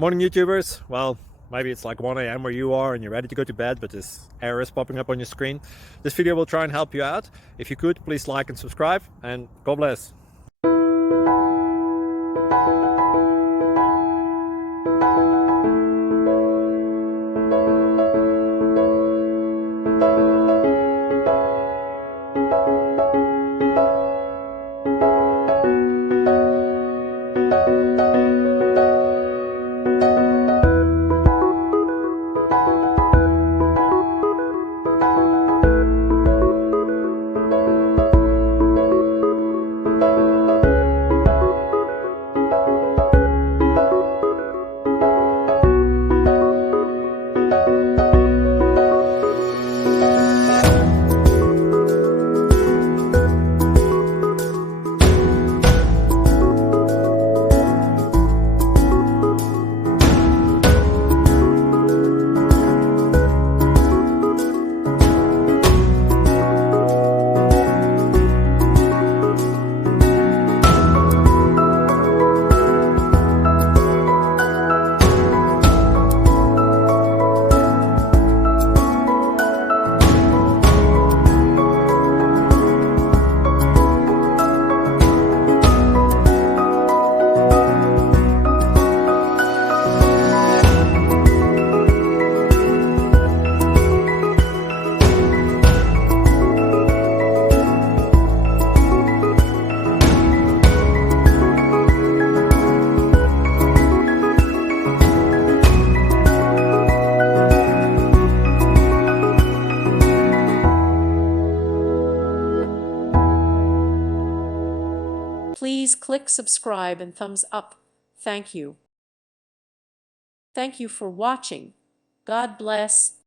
Morning YouTubers. Well, maybe it's like 1 a.m. where you are and you're ready to go to bed, but this error is popping up on your screen. This video will try and help you out. If you could, please like and subscribe, and God bless. Please click subscribe and thumbs up. Thank you. Thank you for watching. God bless.